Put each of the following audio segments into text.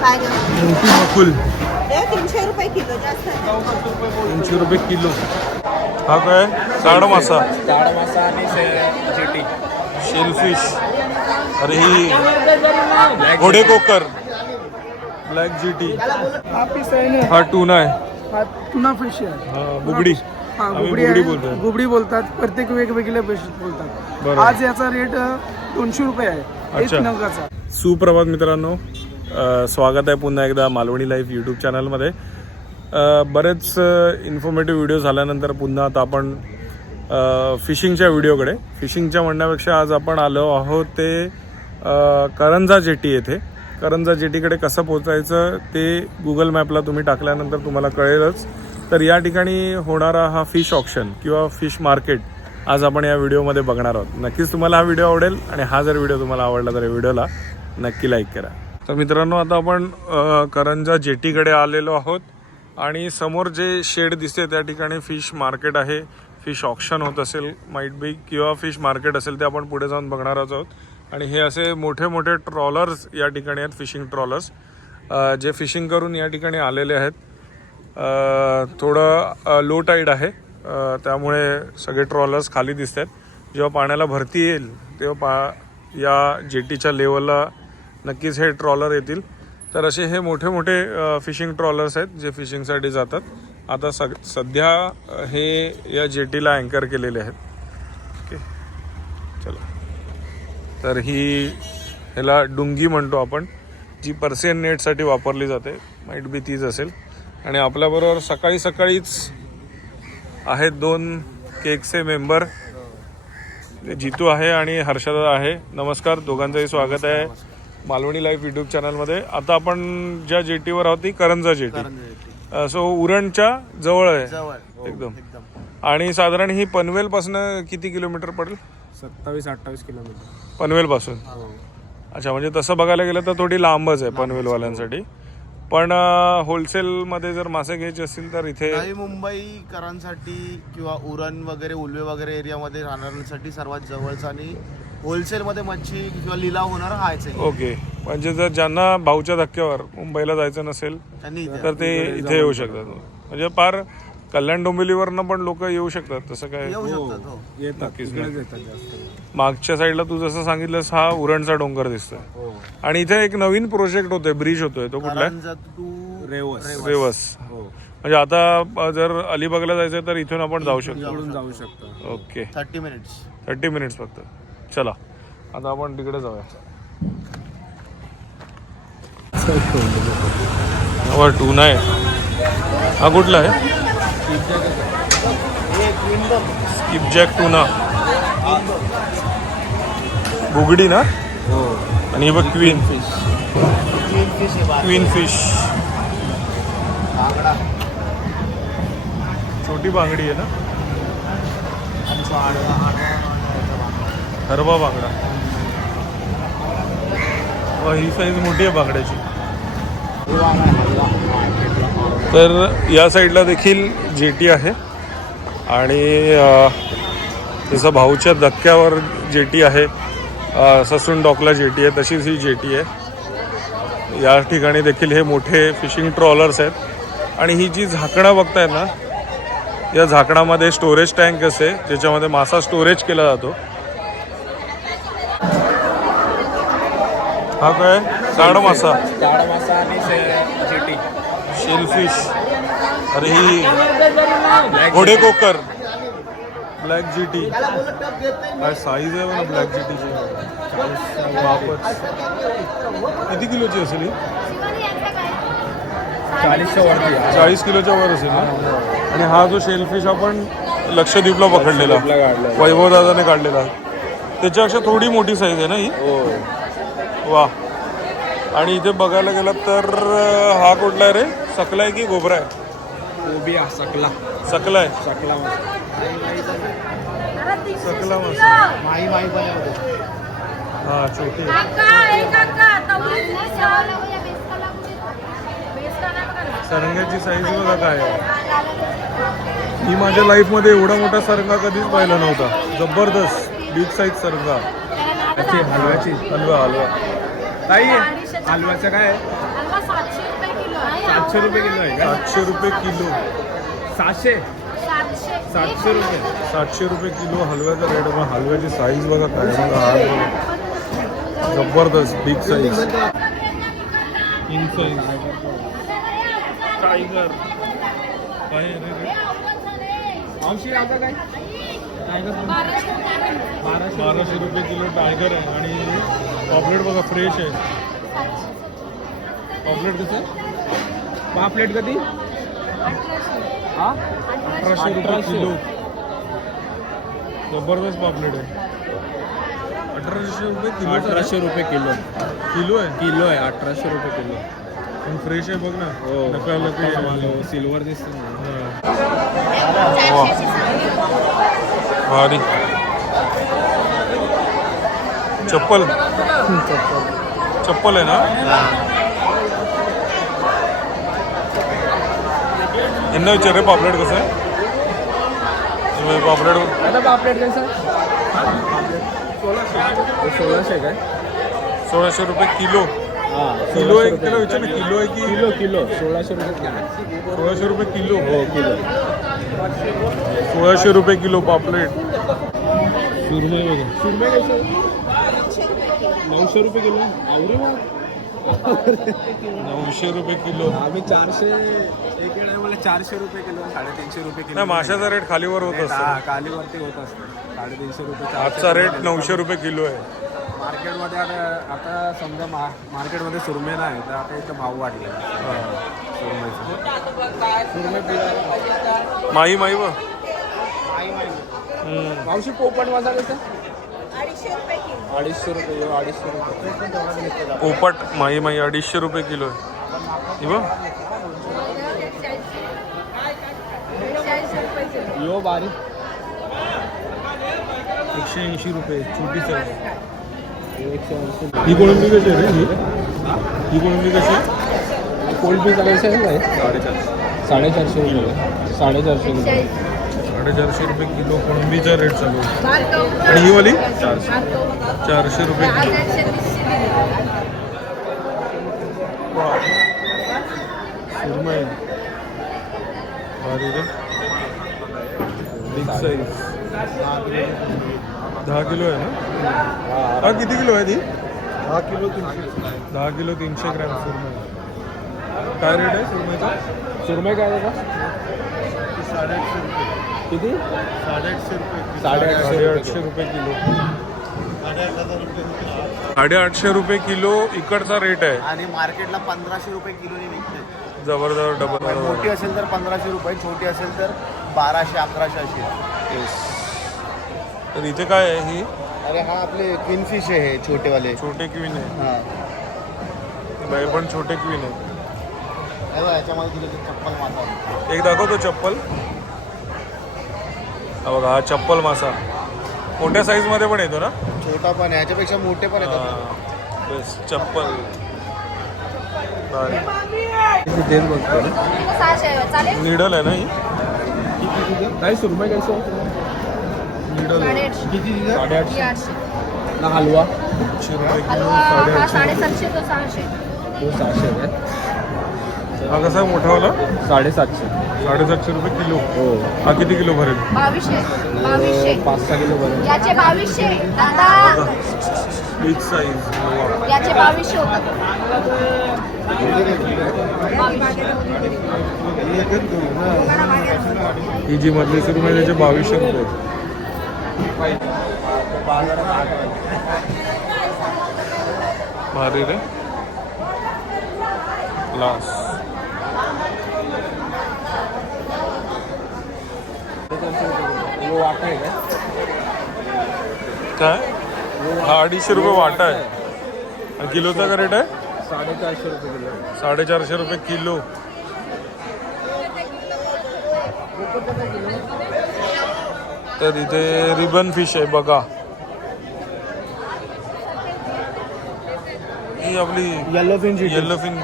मोठी बकुल 300 रुपये किलो जास्त आहे. 300 रुपये किलो. हा काय जाड मासा आणि जेटी शेलफिश. अरे ही घोडे कोकर ब्लॅक जीटी. हा पीस आहे ना, हा टूना आहे. हा टुना फिश आहे. हा बुगडी. हा आम्ही गुबडी बुगडी आहे. बोलतोय. गुबडी बोलतात, प्रत्येक वेगवेगळे फिश बोलतात. बरोबर. आज याचा रेट 200 रुपये आहे अच्छा. एक नगाचा. सुप्रभात मित्रांनो, स्वागत आहे पुन्हा एकदा मालवणी लाईव्ह यूट्यूब चॅनलमध्ये. बरेच इन्फॉर्मेटिव्ह व्हिडिओ झाल्यानंतर पुन्हा आता आपण फिशिंगच्या व्हिडिओकडे. फिशिंगच्या म्हणण्यापेक्षा आज आपण आलो आहोत ते करंजा जेटी येथे. करंजा जेटीकडे कसं पोचायचं ते गुगल मॅपला तुम्ही टाकल्यानंतर तुम्हाला कळेलच. तर या ठिकाणी होणारा हा फिश ऑक्शन किंवा फिश मार्केट आज आपण या व्हिडिओमध्ये बघणार आहोत. नक्कीच तुम्हाला हा व्हिडिओ आवडेल आणि हा जर व्हिडिओ तुम्हाला आवडला तर या व्हिडिओला नक्की लाईक करा. तर मित्रांनो, आता आपण करंजा जेटीकडे आलेलो आहोत आणि समोर जे शेड दिसते त्या ठिकाणी फिश मार्केट आहे. फिश ऑक्शन होत असेल माईट बी किंवा फिश मार्केट असेल ते आपण पुढे जाऊन बघणार आहोत. आणि हे असे मोठे मोठे ट्रॉलर्स या ठिकाणी आहेत, फिशिंग ट्रॉलर्स जे फिशिंग करून या ठिकाणी आलेले आहेत. थोडं लो टाईड आहे त्यामुळे सगळे ट्रॉलर्स खाली दिसत आहेत. जेव्हा पाण्याला भरती येईल तेव्हा या जेटीच्या लेवलला नक्कीच हे ट्रॉलर येतील. तर असे हे मोठे मोठे फिशिंग ट्रॉलर्स आहेत जे फिशिंगसाठी जातात. आता सध्या हे या जेटीला अँकर केलेले आहेत. ओके, चला. तर ह्याला डुंगी म्हणतो आपण, जी पर्सियन नेटसाठी वापरली जाते. माईट बी तीच असेल. आणि आपल्याबरोबर सकाळी सकाळीच आहेत दोन केकचे मेंबर, जितू आहे आणि हर्षदा आहे. नमस्कार, दोघांचंही स्वागत आहे मालवणी लाईव्ह यूट्यूब चॅनलमध्ये. आता आपण ज्या जेटीवर आहोत ती करंजा जेटी. सो उरणच्या जवळ आहे एकदम. आणि साधारण ही पनवेलपासून किती किलोमीटर पडेल? 27-28 किलोमीटर पनवेलपासून. अच्छा, म्हणजे तसं बघायला गेलं तर थोडी लांबच आहे पनवेलवाल्यांसाठी. पण होलसेलमध्ये जर मासे घ्यायचे असतील तर इथे नवी मुंबईकरांसाठी किंवा उरण वगैरे उल्वे वगैरे एरियामध्ये राहणाऱ्यांसाठी सर्वात जवळचा आणि होलसेलमध्ये मच्छी किंवा लिलाव होणार हाच आहे. ओके, म्हणजे जर ज्यांना भाऊच्या धक्क्यावर मुंबईला जायचं नसेल तर ते इथे येऊ शकतात. म्हणजे पार कल्याण डोंबिवलीवरनं पण लोक येऊ शकतात. तसं काय येऊ शकतात. हो, नक्कीच. मागच्या साईडला तू जसं सांगितलंस हा उरणचा डोंगर दिसतोय. आणि इथे एक नवीन प्रोजेक्ट होतोय, ब्रिज होतोय. तो कुठला आहे? रेवस. म्हणजे आता जर अलिबागला जायचं तर इथून आपण जाऊ शकतो. ओके, 30 मिनिट्स फक्त. चला, आता आपण तिकडे जाऊया. टूना आहे. हा कुठला आहे? स्किपजॅक टूना. बुगडी ना? आणि ही बघ क्वीन फिश. छोटी बांगडी आहे ना? हरवा बांगडा. ही साईज मोठी आहे बांगड्याची. तर या साईडला देखील जेटी आहे आणि जसं भाऊच्या धक्क्यावर जेटी आहे, ससून डॉकला जेटी आहे, तशीच ही जेटी आहे. या ठिकाणी देखील हे मोठे फिशिंग ट्रॉलर्स आहेत. आणि ही जी झाकणं बघताय ना, या झाकणामध्ये स्टोरेज टँक असते ज्याच्यामध्ये मासा स्टोरेज केला जातो. हा काय जाड मासा आणि जेटी शेलफिश. अरे ही घोडे कोकर ब्लॅक जीटी. काय साईज आहे बघा ब्लॅक जीटीची. किती किलोची असेल ही? 40 किलोच्या वर असेल ना. आणि हा जो शेलफिश आपण लक्षद्वीपला पकडलेला, वैभव दादाने काढलेला, त्याच्यापेक्षा थोडी मोठी साईज आहे ना ही. वा. आणि इथे बघायला गेलं तर हा कुठला आहे रे? सकला आहे की गोबरा आहे? सकला आहे. सकला मासा. हा, छोटी. सरंगाची साईज बघा काय आहे. ही माझ्या लाईफमध्ये एवढा मोठा सरंगा कधीच पाहिला नव्हता. जबरदस्त बिग साईज सरंगा. हलव्याची हलवा ताई, हलव्याचं काय आहे? 700 रुपये किलो आहे. 700 रुपये किलो आहे का? 700 रुपये किलो. 700 700 700 रुपये 700 रुपये किलो हलव्याचा रेट. मग हलव्याची साईज बघा काय बघा. हा बघा. जबरदस्त big size. In size tiger काय आहे रे रे? मावशी आता काय? 1200 रुपये किलो टायगर आहे. आणि पॉपलेट बघा फ्रेश आहे. पॉपलेट कसं? पापलेट कधी? हा 1800 रुपये किलो. जबरदस्त पॉपलेट आहे. 1800 रुपये किलो. 1800 रुपये किलो किलो आहे. किलो आहे 1800 रुपये किलो. पण फ्रेश आहे बघ ना. हो नका लकी सिल्वर दिसतं ना. भारी चप्पल. चप्पल आहे ना. यांना विचार रे पॉपलेट कसं आहे. पॉपलेट आता पापलेट कसं? 1600 काय? 1600 रुपये किलो. हां किलो आहे त्याला विचार ना. किलो आहे की किलो किलो 1600 रुपये किलो. 1600 रुपये किलो. हो किलो. 1600 रुपये किलो पॉपलेट. सुरमई बघा. सुरमई कसं? 900 रुपये किलो. आवरे वा 900 रुपये किलो. आम्ही 400 एक वेळा मला 400 रुपये किलो 350 रुपये किलो. नाही माशाचा रेट खालीवर होत असतो. कालीवरती होत असतं 350 रुपये. आजचा रेट 900 रुपये किलो आहे. मार्केटमध्ये आता समजा मार्केटमध्ये सुरमई नाही तर आता इथं भाव वाढले सुरमईचा. माही माही बघ. मावशी पोपट मसाला कसं? 250 रुपये किलो. 250 रुपये 250 रुपये. पोपट माही माही 250 रुपये किलो आहे. हे बघ. 40 रुपये किलो. यो बारीक 180 रुपये छोटी साईज. 180. ही कोळंबी कशी आहे रे? ही कोळंबी कशी आहे? कोल्ड पीस कैसे है भाई? 450 रुपये. 450 रुपये. 450 रुपये किलो कोळंबीचा रेट चालू आहे. आणि ही वाली 400 रुपये किलो. वा. सुरमई भारी रे. Big size. 10 किलो आहे ना. हा किती किलो आहे ती? 10 किलो 300 ग्रॅम सुरमई. काय रेट आहे सुरमईचा? सुरमई काय आहे का? 850 किती? 850 रुपये किलो. 850 रुपये किलो इकडचा रेट आहे. आणि मार्केटला 1500 रुपये किलोने विकते. जबरदस्त डबल. मोठी असेल तर 1500 रुपये, छोटी असेल तर 1200-1100 अशी. तर इथे काय आहे ही? अरे हा आपले किंगफिश आहे हे छोटेवाले. छोटे क्वीन आहे. हां बाई पण छोटे क्वीन आहे. हे बघ, याच्यामध्ये तुला ते चप्पल मासा. एक दाखवतो चप्पल. हा बघा हा चप्पल मासा. मोठ्या साईजमध्ये पण येतो ना. छोटा पण आहे, याच्यापेक्षा मोठे पण येतात. हा, बेस्ट चप्पल. तेच बघतो ना. 600 चालेल. निडल आहे ना ही. नाही सुरमई कसं? निडल 850. 800. ना हलवा 800 रुपये किलो. हलवा हा 750. 750 तो 600. तो 600 आहे. हा कसा आहे मोठावाला? 750. 750 रुपये किलो. हो हा किती किलो भरेल? 2200. 5-6 किलो बरं. याचे 2200 दादा. Big size. याचे 2200 होतात. ही जी मधली सुरमई त्याचे 2200 रुपये. भारी रे. लास्ट वो वाटा आहे का? काय? हा 250 रुपये वाटा आहे. आणि किलोचा का रेट आहे? 450 रुपये किलो. 450 रुपये किलो. तर इथे रिबन फिश आहे बघा. ही आपली yellowfin GT. Yellowfin.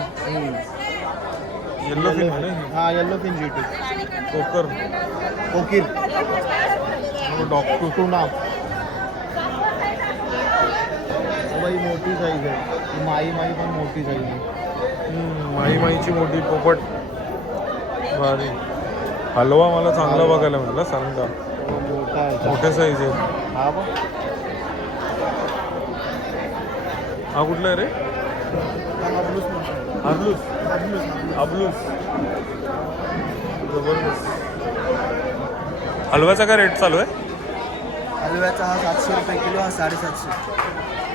Yellowfin आहे ना. हा येलो फिन जीटी. कोकर. कोकिल. डॉक्टर. टुना. बाई मोठी साईज आहे. माई पण मोठी साईज आहे. माईची मोठी पोपट भारी. हलवा मला चांगला बघायला मिळाला सांगा. मोठा आहे मोठे साईज आहे. हा बघ. हा कुठला आहे रे? अबलूस. अबलूस जबरदस्त. हलव्याचा काय रेट चालू आहे? हलव्याचा हा 700 रुपये किलो, हा 750.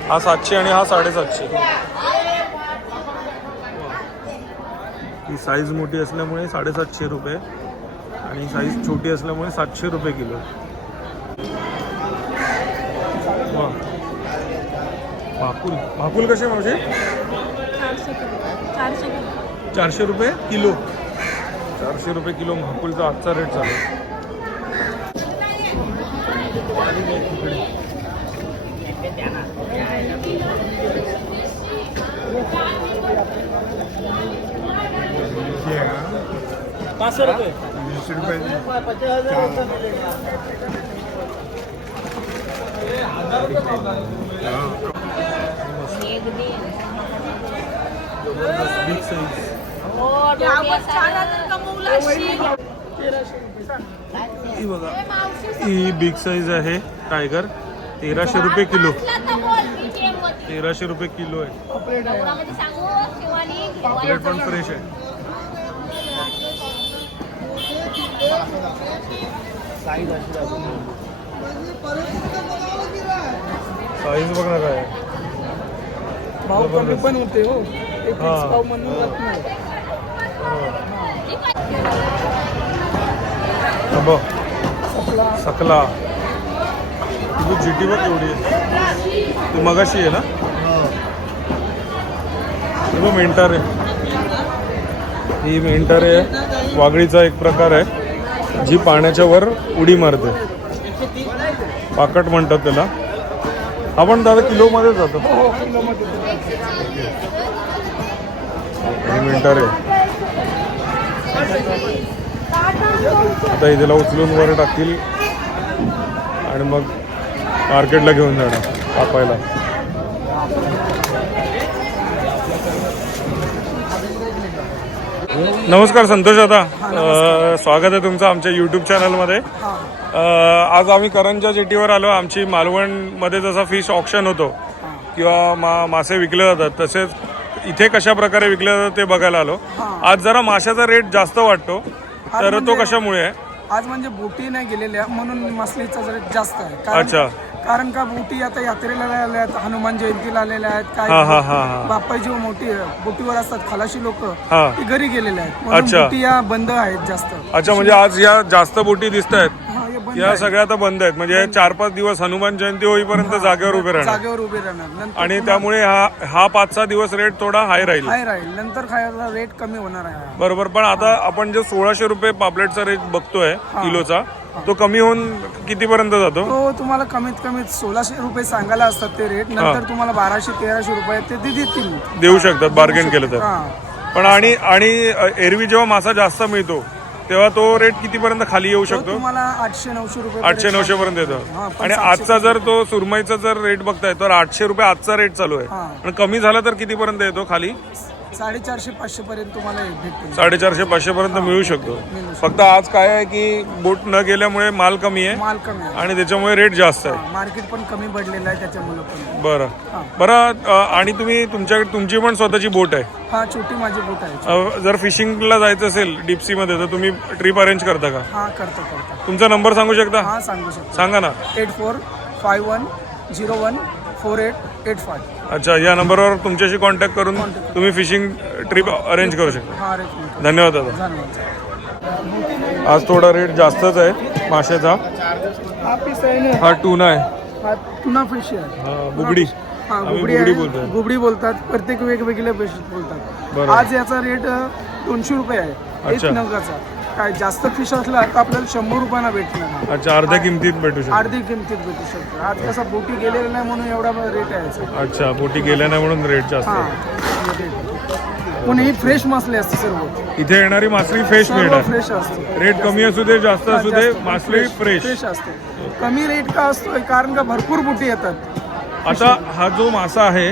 हा 700 आणि हा 750. ही साईज मोठी असल्यामुळे 750 रुपये आणि साईज छोटी असल्यामुळे 700 रुपये किलो. भाकुल भाकुल कसे म्हणजे? 400 रुपये किलो. 400 रुपये किलो भाकुलचा आजचा रेट चालू आहे. Big size. ही बघा, ही बिग साईज आहे टायगर. 1300 रुपये किलो. 1300 रुपये किलो आहे. प्लेट पण फ्रेश आहे. साईज बघ ना काय. भाव कमी पण होते हो. एक हा. भाव म्हणून जात नाही. बघ सकला. तुझी जिटी बघ एवढी आहे. ती मगाशी आहे ना? बघ मेंटर आहे. ही मेंटर आहे, वाघळीचा एक प्रकार आहे जी पाण्याच्या वर उडी मारते. पाकट म्हणतात त्याला. आपण दादा किलोमध्ये जातो. ही मेंटर आहे. आता इथेला उचलून वर टाकतील आणि मग मार्केटला घेऊन जाणार कापायला. नमस्कार संतोष दादा. स्वागत आहे तुमचं आमच्या यूट्यूब चॅनलमध्ये. आज आम्ही करंजा जेटीवर आलो. आमची मालवणमध्ये जसा फिश ऑक्शन होतो किंवा मासे विकले जातात तसेच इथे कशा प्रकारे विकले जातात ते बघायला आलो. आज जरा माशाचा रेट जास्त वाटतो, तर तो कशामुळे आहे? आज म्हणजे बोटी नाही गेलेल्या म्हणून मासळीचा रेट जास्त आहे. अच्छा. कारण का बोटी आता यात्रेला आल्या आहेत, हनुमान जयंतीला आलेल्या आहेत. काय बाप्पा जी मोठी बोटीवर असतात खलाशी लोक, ती घरी गेलेले आहेत म्हणून बोटी या बंद आहेत जास्त. अच्छा, म्हणजे आज या जास्त बोटी दिसत आहेत. हा, हे बंद या आहेत. सगळ्या आता बंद आहेत. म्हणजे 4-5 दिवस हनुमान जयंती होईपर्यंत जागेवर उभे राहणार. जागेवर उभे राहणार. नंतर आणि त्यामुळे हा 5-6 दिवस रेट थोडा हाय राहील. हाय राहील. नंतर खायला रेट कमी होणार आहे. बरोबर. पण आता आपण जे 1600 रुपये पापलेटचा रेट बघतोय किलोचा, तो कमी होऊन कितीपर्यंत जातो? तो तुम्हाला कमीत कमी 1600 रुपये सांगायला असतात ते रेट. नंतर तुम्हाला 1200-1300 रुपये ते देतील. देऊ शकतात बार्गेन केलं तर. हा. पण आणि एरवी जेव्हा मासा जास्त मिळतो तेव्हा तो रेट कितीपर्यंत खाली येऊ तो शकतो? तुम्हाला 800-900 रुपये 800-900 पर्यंत येतो. हा, पण आणि 700 आजचा जर तो सुरमईचा जर रेट बघताय तर 800 रुपये आजचा रेट चालू आहे. हा. आणि कमी झाला तर कितीपर्यंत येतो खाली? 450-500 पर्यंत तुम्हाला भेटतील. 450-500 पर्यंत मिळू शकतो. फक्त आज काय आहे की बोट न गेल्यामुळे माल कमी आहे माल कमी आहे. आणि त्याच्यामुळे रेट जास्त आहे. मार्केट पण कमी पडलेलं आहे त्याच्यामुळे पण. बरं. आणि तुमची पण स्वतःची बोट आहे? हा, छोटी माझी बोट आहे. जर फिशिंगला जायचं असेल डीप सी मध्ये तर तुम्ही ट्रिप अरेंज करता का? हा, करतो. तुमचा नंबर सांगू शकता? हा, सांगू शकतो. सांगा ना. 8451014885. अच्छा, या नंबरवर तुमच्याशी कॉन्टॅक्ट करून तुम्ही फिशिंग ट्रिप अरेंज करू शकता. हा, रेट धन्यवाद दादा. धन्यवाद. आज थोडा रेट जास्तच आहे माशाचा. हा पीस आहे ना, हा टूना आहे. हा टुना फिश आहे. हा, बुगडी. हा, आम्ही गुबडी बुगडी आहे. बोलतोय. गुबडी बोलतात. प्रत्येक वेगवेगळ्या भाषेत बरोबर. बोलतात. आज याचा रेट 200 रुपये आहे एक अच्छा. नगाचा. काय जास्त फिश असला तर आपल्याला 100 रुपयाला भेटणार. अच्छा, अर्ध्या किमतीत भेटू शकतो. अर्धी किमतीत भेटू शकतो. आज कसा बोटी गेलेला नाही म्हणून एवढा रेट आहे याचा. अच्छा, बोटी गेल्या नाही म्हणून रेट जास्त हा, आहे. पण ही फ्रेश मासली असते सर्व. इथे येणारी मासळी फ्रेश सर्व मिळणार. फ्रेश असते. रेट कमी असू दे जास्त असू दे, जास्त मासळी फ्रेश. फ्रेश असते. कमी रेट का असतोय कारण का भरपूर बोटी येतात. आता हा जो मासा आहे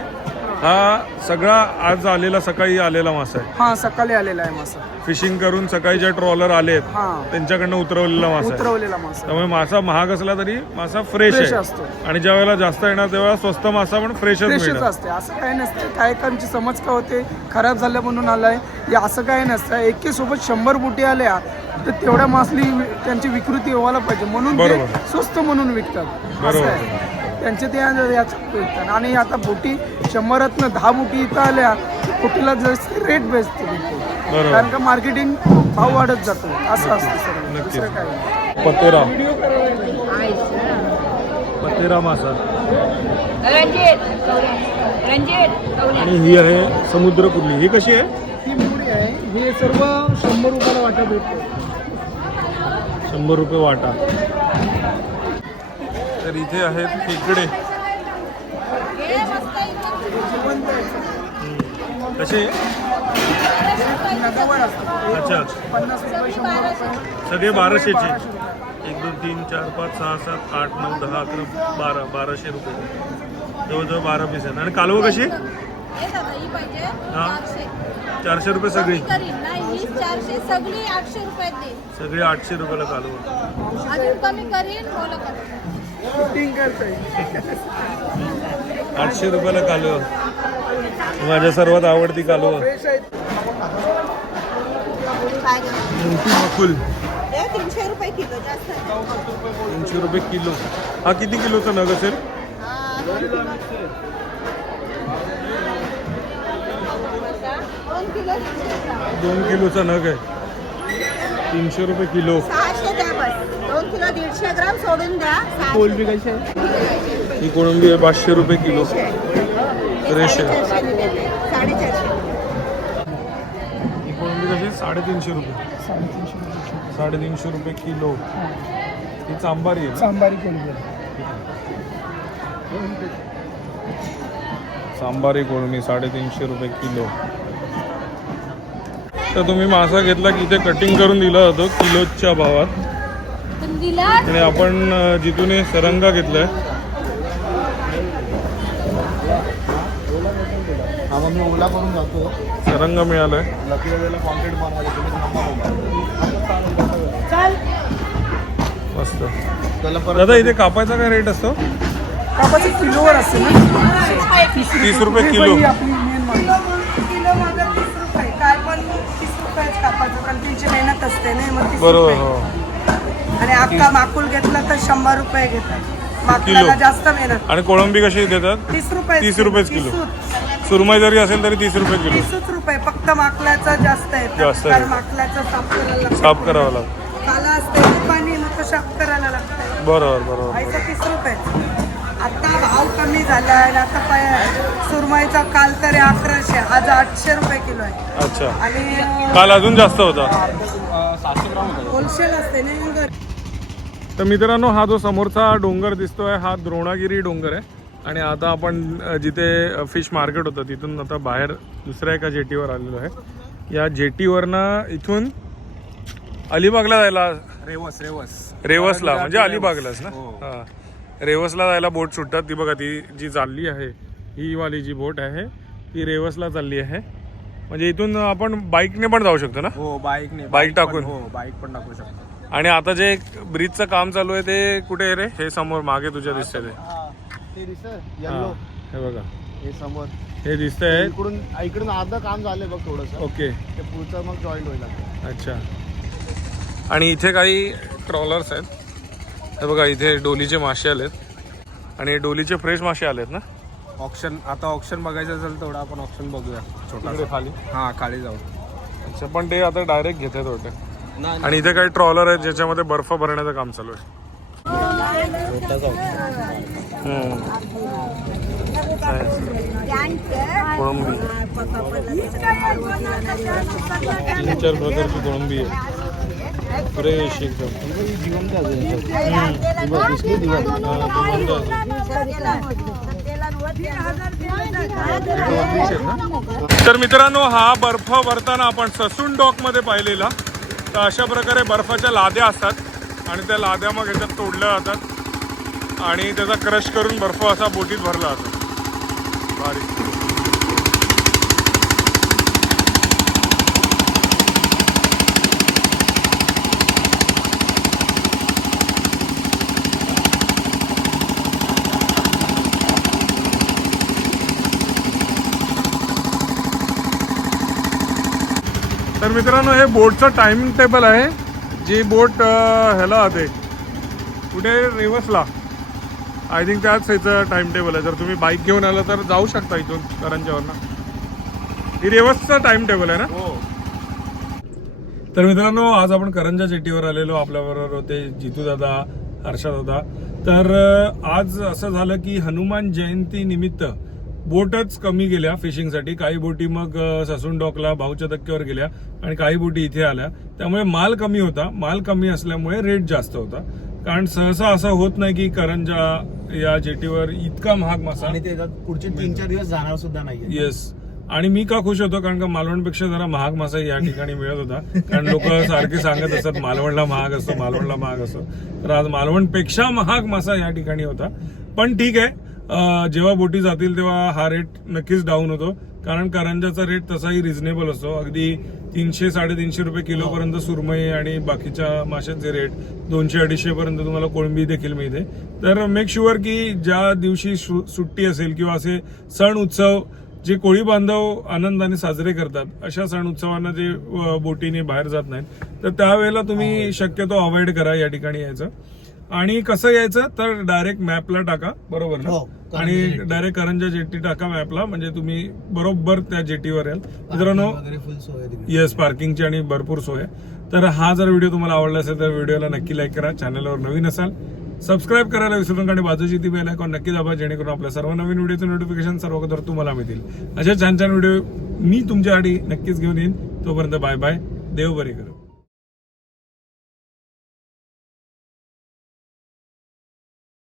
हा सगळा आज आलेला, सकाळी आलेला मासा आहे. हा सकाळी आलेला आहे मासा. फिशिंग करून सकाळी जे ट्रॉलर आलेत हा त्यांच्याकडनं उतरवलेला मासा आहे. उतरवलेला मासा त्यामुळे मासा महाग असला तरी मासा फ्रेश फ्रेश आहे. असतो. आणि ज्या वेळेला जास्त येणार त्यावेळेला स्वस्त मासा पण फ्रेशच फ्रेशच मिळणार. असते. असं काही नसतं. काही कामची समज का होते खराब झालं म्हणून आलाय हे असं काही नसतं. एके सोबत 100 बोटी आल्या तर तेवढ्या मासली त्यांची विकृती व्हायला पाहिजे म्हणून ते बरोबर. स्वस्त म्हणून विकतात. असं बरोबर. आहे. त्यांचे ते याच्यात विकतात. आणि आता बोटी 100तनं 10 बोटी इथं आल्या बोटीला जास्त रेट भेटते. बरोबर. कारण का मार्केटिंग भाव वाढत जातो. असं असतं सगळं. नक्कीच. दुसरं काही नाही. पतेरा पतेरा मासा आणि ही आहे समुद्र कुर्ली. ही कशी आहे? ही मुरी आहे. हे सर्व 100 रुपयाला वाटा भेटतो. 100 रुपये वाटा. तर इथे आहेत खेकडे. कसे? नगावर असतात. अच्छा 50 रुपये 100 रुपये सगळे 1200चे. 1 2 3 4 5 6 7 8 9 10 11 12 1200 रुपये. जवळजवळ 12 पीस आहेत. आणि कालवं कशी? हा 400 रुपये सगळी. नाही 400 सगळी 800 रुपयात देईल. सगळी 800 रुपयाला कालवं. अजून कमी करीन बोला का. शूटिंग करतोय. 800 रुपयाला कालवं. माझ्या सर्वात आवडती कालवं. फ्रेश आहेत. काय गं? मोठी मकुल हे 300 रुपये किलो जास्त आहे. 300 रुपये किलो. हा किती किलोचा नग असेल? हा, 2 किलो. 2 किलो 2 किलोचा नग आहे. 300 रुपये किलो. 600 द्या बस. 2 किलो 150 ग्राम सोडून द्या. 600. कोलंबी कशी आहे? ही कोळंबी आहे 500 रुपये किलो. फ्रेश आहे. 450. ही कोळंबी कशी आहे? 350 रुपये. 350 रुपये किलो. ही चांबारी आहे ना? सांबारी कोलंबी. सांबारी कोळंबी 350 रुपये किलो. तर तुम्ही मासा घेतला की इथे कटिंग करून दिला जातो किलोच्या भावात. आणि आपण जिथून हे सरंगा घेतलाय हा मग मी ओला करून जातो. सरंगा मिळालाय. लकी वेळेला कॉन्टॅक्ट बनवायला तुम्ही मस्त. त्याला परत दादा इथे कापायचा काय रेट असतो? कापाची किलोवर असते ना. 30 रुपये किलो. ही आपली मेन माल. किलो माझं 30 रुपये. काय पण 30 रुपयेच कापायचं कारण त्यांची मेहनत असते नाही मग 30 बरोबर. रुपये. हो. आणि अख्खा माकुल घेतला तर 100 रुपये घेतात. माकुलाला किलो. जास्त मेहनत. आणि कोळंबी कशी देतात? 30 रुपये. 30 रुपयेच किलो. सुरमई जरी असेल तरी 30 रुपये किलो. 30 रुपये फक्त माकलाचा जास्त येतात जास्त कारण आहे. माकलाचा साफ करायला लागतं. साफ करावं लागतं. काला असते ते पाणी मग तो साफ करायला लागतं. बरोबर बरोबर. आईचा 30 रुपये. आता भाव कमी झाला आहे. आता सुरमईचा काल तरी 1100 आज 800 रुपये किलो आहे. अच्छा. आणि काल अजून जास्त होता. 700 ग्राम होतं. होलसेल असते ना मग. तर मित्रांनो हा जो समोरचा डोंगर दिसतोय हा द्रोणागिरी डोंगर आहे. आणि आता आपण जिथे फिश मार्केट होतं तिथून आता बाहेर दुसऱ्या एका जेटीवर आलेलो आहे. या जेटीवरनं इथून अलिबागला जायला रेवसला म्हणजे अलिबागलाच ना. हो. हां रेवसला जायला बोट सुटतात. ती बघा ती जी चालली आहे ही वाली जी बोट आहे ती रेवसला चालली आहे. म्हणजे इथून आपण बाईकने पण जाऊ शकतो ना. हो बाईकने. बाईक टाकून. हो बाईक पण टाकू शकतो. आणि आता जे ब्रिजचं काम चालू आहे ते कुठे आहे रे? हे समोर मागे तुझ्या दिसते ते. ते दिसतं हां, येल्लो हे बघा हे समोर. हे दिसतंय. इकडून अर्ध काम झालंय बघ थोडंसं. ओके ते पुढचं मग जॉईंट होईल आता. अच्छा. आणि इथे काही ट्रॉलर्स आहेत. हे बघा इथे डोलीचे मासे आलेत आणि डोलीचे फ्रेश मासे आलेत ना. ऑप्शन आता ऑप्शन बघायचं असेल तेवढा आपण ऑप्शन बघूया छोटा. इकडे खाली. हा खाली जाऊ. अच्छा पण ते आता डायरेक्ट घेतात होते. नाही आणि इथे काही ट्रॉलर आहेत ज्याच्यामध्ये बर्फ भरण्याचं काम चालू आहे. कोळंबी 3-4 प्रकारची कोळंबी आहे. फ्रेश एकदम. तर मित्रांनो हा बर्फ भरताना आपण ससून डॉक मध्ये पाहिलेला. तर अशा प्रकारे बर्फाच्या लाद्या असतात आणि त्या लाद्या मग ह्याच्यात तोडल्या जातात आणि त्याचा क्रश करून बर्फ असा बोटीत भरला जातो. भारी. तर मित्रांनो हे बोटचं टायमिंग टेबल आहे. जी बोट ह्याला जाते कुठे रेवसला, आय थिंक त्याच ह्याचं टाइम टेबल आहे. जर तुम्ही बाईक घेऊन आला तर जाऊ शकता इथून करंजावरनं. ही रेवसचं टाइम टेबल आहे ना. तर मित्रांनो आज आपण करंजा जेटीवर आलेलो. आपल्याबरोबर होते जितू दादा, हर्षा दादा. तर आज असं झालं की हनुमान जयंती निमित्त बोटच कमी गेल्या फिशिंगसाठी. काही बोटी मग ससून डॉकला भाऊच्या धक्क्यावर गेल्या आणि काही बोटी इथे आल्या. त्यामुळे माल कमी होता. माल कमी असल्यामुळे रेट जास्त होता. कारण सहसा असं होत नाही की करंजा या जेटीवर इतका महाग मासा. आणि ते पुढचे 3-4 दिवस जाणार सुद्धा नाही. येस. आणि मी का खुश होतो कारण का मालवणपेक्षा जरा महाग मासा या ठिकाणी मिळत होता. कारण लोक सारखे सांगत असतात मालवणला महाग असतो, मालवणला महाग असतो. तर आज मालवणपेक्षा महाग मासा या ठिकाणी होता. पण ठीक आहे, जेव्हा बोटी जातील तेव्हा हा रेट नक्कीच डाऊन होतो. कारण करंजाचा रेट तसाही रिझनेबल असतो. अगदी 300-350 रुपये किलोपर्यंत सुरमई आणि बाकीच्या माशांचे रेट 200-250 पर्यंत तुम्हाला कोळंबी देखील मिळते. तर मेक शुअर की ज्या दिवशी सुट्टी असेल किंवा असे सण उत्सव जे कोळी बांधव आनंदाने साजरे करतात, अशा सण उत्सवांना जे बोटीने बाहेर जात नाहीत तर त्यावेळेला तुम्ही शक्यतो अवॉइड करा या ठिकाणी यायचं. आणि कसं यायचं तर डायरेक्ट मॅपला टाका, बरोबर ना. आणि डायरेक्ट करंजा जेटी टाका मॅपला, म्हणजे तुम्ही बरोबर त्या जेटीवर याल. मित्रांनो येस, पार्किंगची आणि भरपूर सोय आहे. तर हा जर व्हिडिओ तुम्हाला आवडला असेल तर व्हिडिओला नक्की लाईक करा. चॅनलवर नवीन असाल सबस्क्राईब करायला विसरू नका आणि बाजूची ती बेल आयकॉन नक्की दाबा, जेणेकरून आपल्या सर्व नवीन व्हिडिओचे नोटिफिकेशन सर्व अगोदर तुम्हाला मिळतील. अशा छान छान व्हिडिओ मी तुमच्यासाठी नक्कीच घेऊन येईन. तोपर्यंत बाय बाय. देव बरी करो.